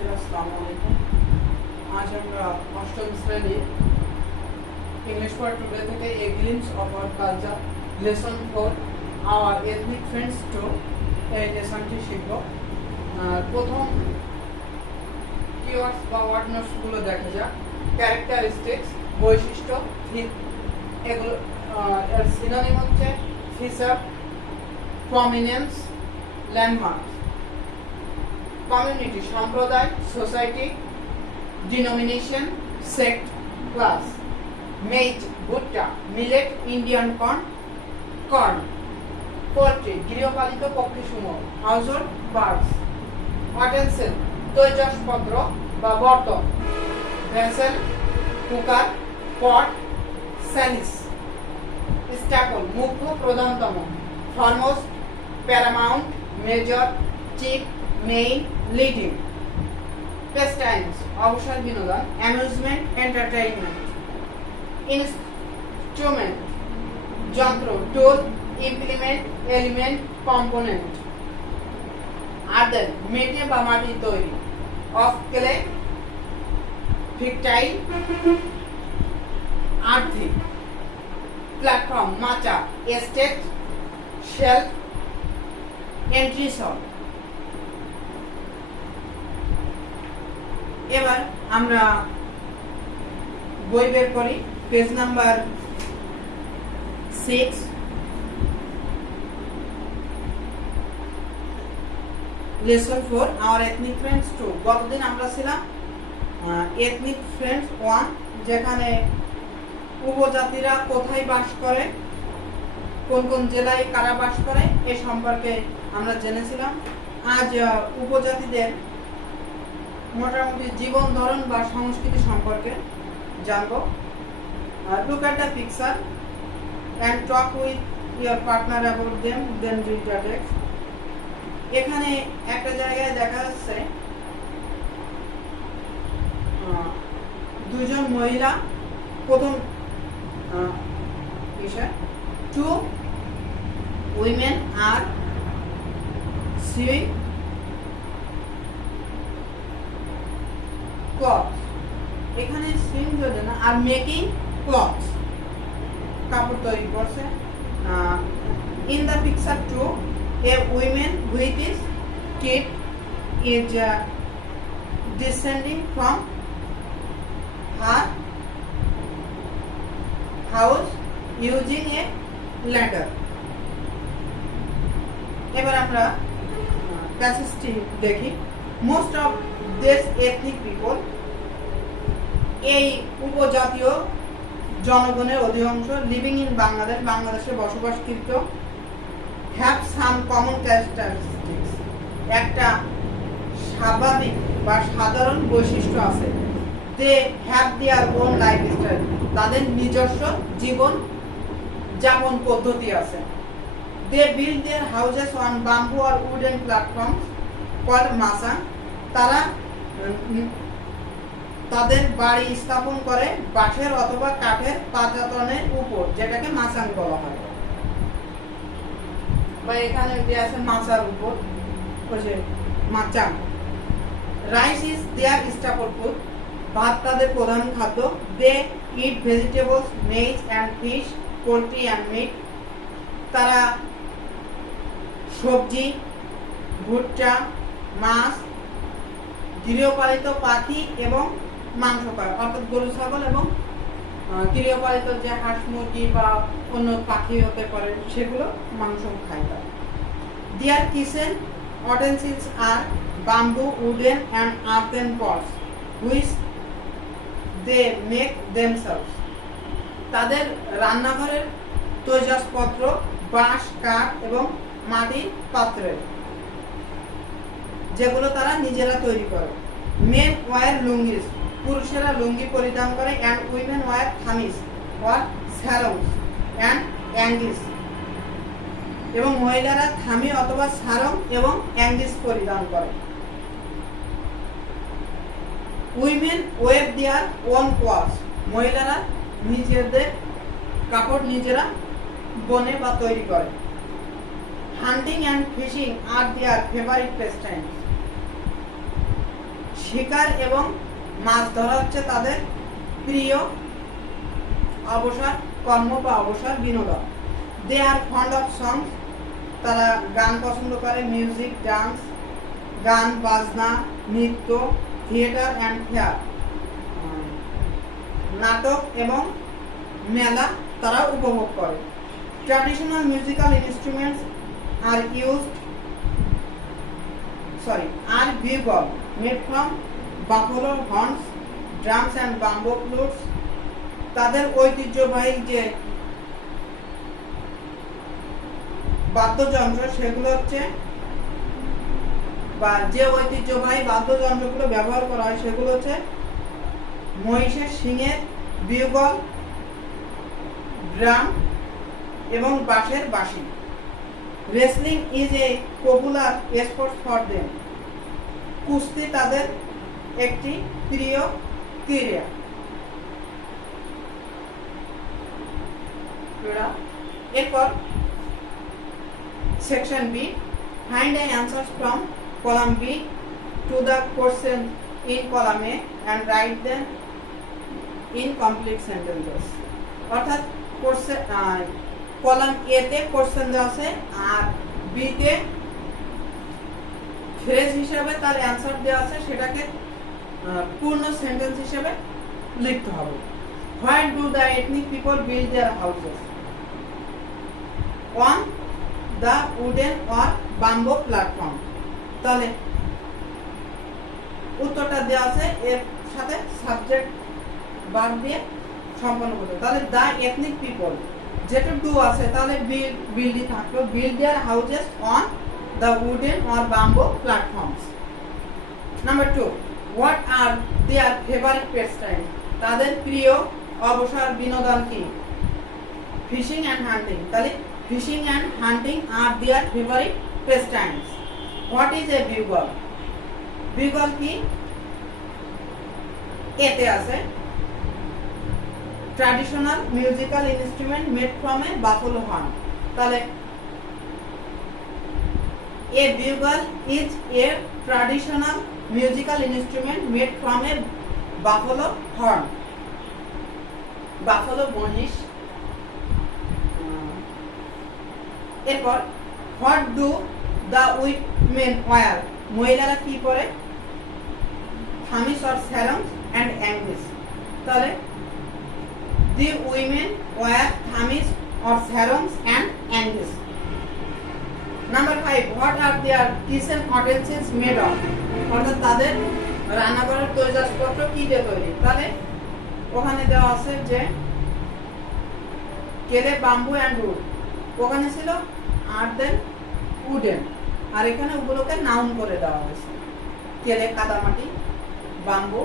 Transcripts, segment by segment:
শিক্ষার্থীরা আসসালামু আলাইকুম। আজ আমরা অষ্টম শ্রেণীর ইংলিশ ফর টুডে থেকে a glimpse of our culture lesson 4 our ethnic friends to এই লেসনটি শিখব। প্রথম কিওয়ার্ডস বা ওয়ার্ড নোটসগুলো দেখা যাক। ক্যারেক্টারিস্টিক্স বৈশিষ্ট্য, এগুলো এর সিনোনিম হচ্ছে ফিচার, প্রমিনেন্স, ল্যান্ডমার্ক। কমিউনিটি সম্প্রদায়, সোসাইটি, ডিনোমিনেশন, সেক্ট, ক্লাস। মেজ ভুট্টা, মিলেট, ইন্ডিয়ান কর্ন। পোল্ট্রি গৃহপালিত পক্ষীসমূহ, হাউসহোল্ড বার্ডস। উটেন্সিল তৈজসপত্র বা বর্তন। ভেসেল কুকার, পট, স্যানিস। স্ট্যাপল মুখ্য প্রধানতম। Foremost paramount, major, chief, main, leading. Pastimes অবসর বিনোদন। Amusement entertainment. ইনস্ট্রুমেন্ট যন্ত্র, tool, implement, element, component. Earthen মেটে বা মাটি তৈরি। অফ ক্লে ফিকটাইল, আর্থিক। প্ল্যাটফর্ম মাচা, এস্টেট, শেলফ, এন্ট্রিসল। এবার আমরা বই বের করি, page number 6। Lesson 4 our ethnic friends 2। গতদিন আমরা ছিলাম এথনিক ফ্রেন্ডস 1, যেখানে উপজাতিরা কোথায় বাস করে, কোন কোন জেলায় কারা বাস করে এ সম্পর্কে আমরা জেনেছিলাম। আজ উপজাতিদের মোটামুটি জীবন ধরন বা সংস্কৃতি সম্পর্কে জানবো। Look at the picture and talk with your partner about them, then read the text. এখানে একটা জায়গায় দেখা যাচ্ছে দুজন মহিলা, প্রথম বিষয়, two women are sewing cloths। এখানে sewing যদি না আর মেকিং cloths, কাপড় তৈরি করছে। In the picture 2 a woman with his kid is descending from her house using a ladder। এবার আমরা প্যাসেজটি দেখি। Most of this ethnic people, এই উপজাতীয় জনগণের অধিকাংশ, লিভিং ইন বাংলাদেশ, বাংলাদেশে বসবাসকৃত, হ্যাভ সাম কমন ক্যারেক্টারিস্টিক্স, একটা স্বাভাবিক বা সাধারণ বৈশিষ্ট্য আছে। They have their own lifestyle, তাদের নিজস্ব জীবন যাপন পদ্ধতি আছে। They build their houses on bamboo or wooden platforms called Machang, তারা তাদের বাড়ি স্থাপন করে বাঁশের অথবা কাঠের পাতাতনের উপর, যেটাকে মাচাং বলা হয়। বা এখানে দেয়া আছে মাচার উপর, ওই যে Machang. Rice is their staple food, ভাত তাদের প্রধান খাদ্য। They eat vegetables, maize and fish, poultry and meat, তারা সবজি, ভুট্টা, মাছ, গৃহপালিত পাখি এবং মাংস খায়, অর্থাৎ গরু, ছাগল এবং গৃহপালিত যে হাঁস, মুরগি বা অন্য পাখি হতে পারে সেগুলো মাংস খায় তারা। দেয়ার kitchen utensils are bamboo, wooden and earthen pots which they make themselves। তাদের রান্নাঘরের তৈজসপত্র বাঁশ, কাঠ এবং মাটির পাত্রের, যেগুলো তারা নিজেরা তৈরি করে। মেন ওয়ার লুঙ্গিস, পুরুষেরা লুঙ্গি পরিধান করে। And women wear thamis or sarongs and angis, এবং মহিলারা থামি অথবা সারং এবং অ্যাঙ্গিস পরিধান করে। Women weave their own clothes, মহিলারা নিজেদের কাপড় নিজেরা বনে বা তৈরি করে। Hunting and fishing are their favourite pastimes, শিকার এবং মাছ ধরা হচ্ছে তাদের প্রিয় অবসর কর্ম বা অবসর বিনোদন। দে আর ফন্ড অফ সংস, তারা গান পছন্দ করে, মিউজিক, ডান্স, গান বাজনা, নৃত্য, থিয়েটার অ্যান্ড ফেয়ার, নাটক এবং মেলা তারা উপভোগ করে। ট্র্যাডিশনাল মিউজিক্যাল ইনস্ট্রুমেন্টস আর bugle made from buffalo horns, drums and bamboo flutes। তাদের ঐতিহ্যবাহী যে বাদ্যযন্ত্র সেগুলো হচ্ছে, বা যে ঐতিহ্যবাহী বাদ্যযন্ত্রগুলো ব্যবহার করা হয় সেগুলো হচ্ছে মহিষের শিঙের বিউগল, ড্রাম এবং বাঁশের বাঁশি। Wrestling is a popular sports for them, কুস্তি তাদের একটি প্রিয় ক্রীড়া। এরপর section B, find the answers from column B to the question in column A and write them in complete sentences. অর্থাৎ কলাম এ তে কোশ্চেন দেওয়া আছে আর বি তে ফ্রেজ হিসেবে তার অ্যান্সার দেওয়া আছে, সেটাকে পূর্ণ সেন্টেন্স হিসেবে লিখতে হবে। Why do the ethnic people build their houses? On the wooden or bamboo platform. তাহলে উত্তরটা দেওয়া আছে, এর সাথে সাবজেক্ট বাদ দিয়ে সম্পন্ন করতে। তাহলে দ্য এথনিক পিপল যেটা ডু আছে তাহলে বিল্ডই থাকলো, build their houses on the wooden or bamboo platforms. Number 2, what are their favourite pastime? তাদের প্রিয় অবসর বিনোদন কি? Fishing and hunting. তাহলে fishing and hunting are their favourite pastimes. What is a bugle? Bugle কি? এতে আছে traditional musical instrument made from a buffalo horn. তাহলে a bugle is a traditional musical instrument made from a buffalo horn. Buffalo মহিষ। এরপর what do the women wear? মহিলারা কি পরে? Thamis or sarongs and angis. তাহলে the women wear thamis or sarongs and angis. Number 5, what are their kitchen utensils made of? অর্থাৎ তাদের রান্নাঘরের তৈজসপত্র কি দিয়ে তৈরি? তাহলে ওখানে দেওয়া আছে যে কেলে, বাম্বু অ্যান্ড উড। ওখানে ছিল আর্থেন, উডেন, আর এখানে ওগুলোকে নাউন করে দেওয়া হয়েছে। কেলে কাদামাটি, বাম্বু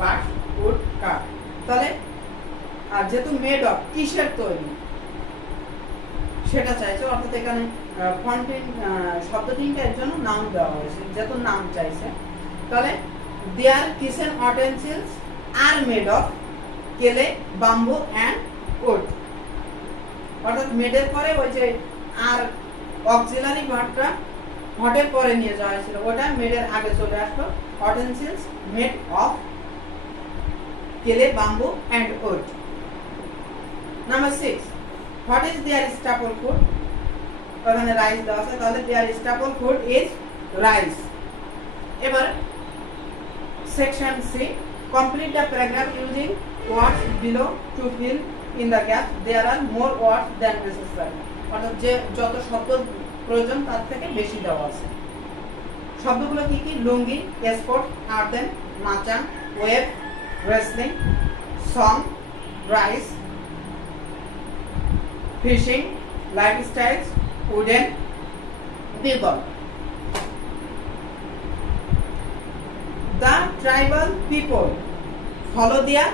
বাঁশ, উড কাঠ। তাহলে আর যেহেতু মেড অফ কিসের তৈরি সেটা চাইছে, অর্থাৎ এখানে ফন্টিন শব্দ তিনটার জন্য নাউন দেওয়া হয়েছে, যেহেতু নাউন চাইছে। তাহলে their kitchen utensils are made of clay, bamboo and wood. অর্থাৎ মেডের পরে ওই যে আর অক্সিলারি ভার্বটা হটের পরে নিয়ে যাওয়া হয়েছিল, ওটা মেডের আগে চলে আসলো। Utensils made of clay, bamboo and wood. Number 6, what is their staple food? ওখানে রাইস দেওয়া আছে, তাহলে their staple food is rice. এবার section C, complete the paragraph using words below to fill in the gap. There are more words than necessary. অর্থাৎ যে যত শব্দ প্রয়োজন তার থেকে বেশি দেওয়া আছে। শব্দগুলো কি কি? Lungi, sport, earthen, Machang, weave, wrestling, song, rice, fishing, lifestyles, wooden, bugle. The tribal people follow their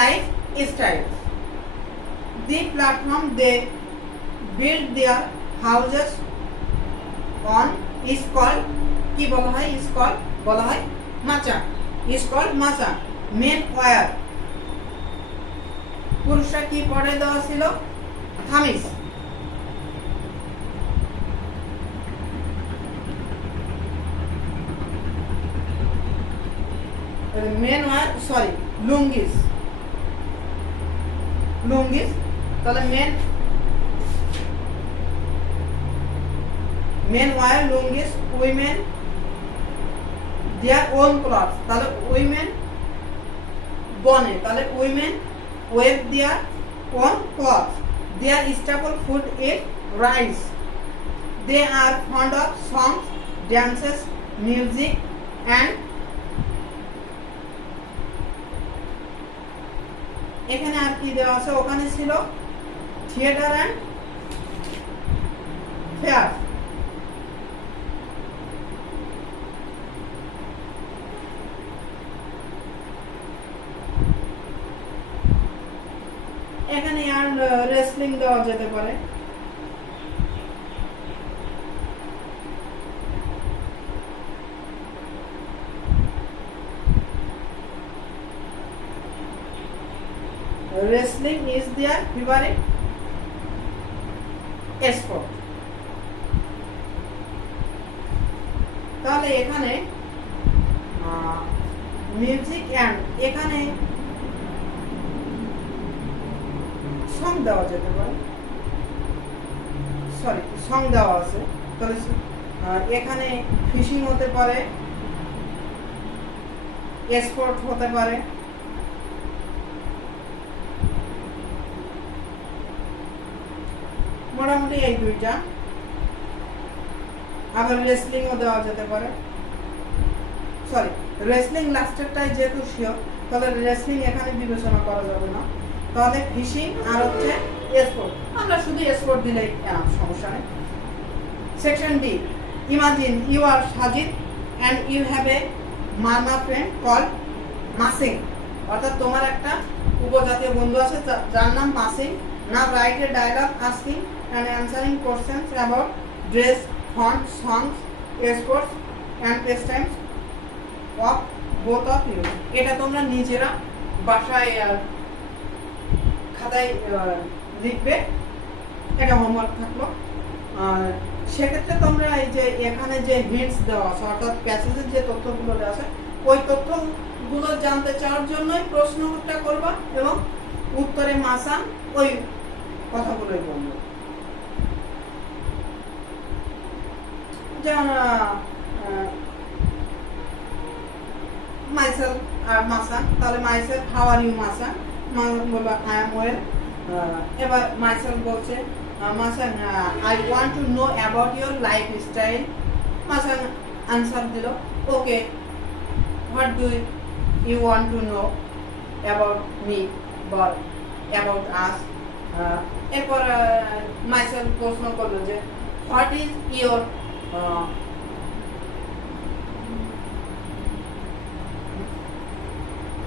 lifestyles. The platform they build their houses on is called কি বলা হয়? is called বলা হয় মাচা। is called মাচা। men wear, পুরুষরা কি পরে দেওয়া ছিল? Thamis. Men wear sorry lungis lungis তাহলে men wear lungis women their own clothes তাহলে উইমেন বনে তাহলে women weave their own clothes their staple food is rice they are fond of songs dances music and এখানে আর কি দেওয়া আছে ওখানে ছিল থিয়েটার এন্ড ফেয়ার এখানে আর রেসলিং দেওয়া যেতে পারে wrestling is their favorite sport তাহলে এখানে মিউজিক এন্ড এখানে সং দেওয়া যেতে পারে সরি সং দেওয়া আছে তাহলে এখানে ফিশিং হতে পারে স্পোর্ট হতে পারে মোটামুটি এই দুইটা আবার রেসলিং ও দেওয়া যেতে পারে সরি রেসলিং লাস্টেরটাই যেহেতু শিওর তাহলে রেসলিং এখানে বিবেচনা করা যাবে না তাহলে ফিশিং আর হচ্ছে স্পোর্ট আমরা শুধু স্পোর্ট দিলেই সমস্যা নেই section D imagine you are Sajid and you have a mama friend call মাসিং অর্থাৎ তোমার একটা উপজাতীয় বন্ধু আছে যার নাম মাসিং Now write a dialogue asking and answering questions about dress, font, songs, sports and pastimes of both of you. এটা তোমরা নিজেরা বাসায় খাতায় লিখবে এটা হোমওয়ার্ক থাকলো সেক্ষেত্রে তোমরা এই যে এখানে যে হিন্টস দেওয়া আছে অর্থাৎ প্যাসেজের যে তথ্যগুলো দেওয়া আছে ওই তথ্যগুলো জানতে চাওয়ার জন্যই প্রশ্নটা করবা এবং উত্তরে মাসান ওই কথাগুলোই বলবো যেমন মাইসেল আর মাসান তাহলে Michelle how are you Masan বলবো আই এম ওয়েল এবার মাইসেল বলছে Masan I want to know about your life style Masan answer দিল okay what do you want to know about me বল অ্যাবাউট আস এরপর মাইসেল প্রশ্ন করলো যে what is your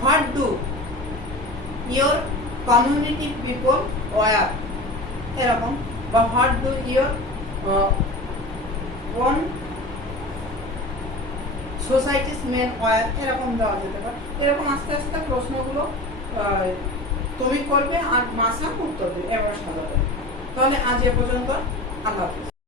what do your community people wear এরকম বা what do your own societies men wear এরকম দেওয়া যেতে পারে এরকম আস্তে আস্তে প্রশ্নগুলো তুমি করবে আর মাসা উত্তর দেবে এবার সাজাবে তাহলে আজ এ পর্যন্ত আল্লাহ হাফেজ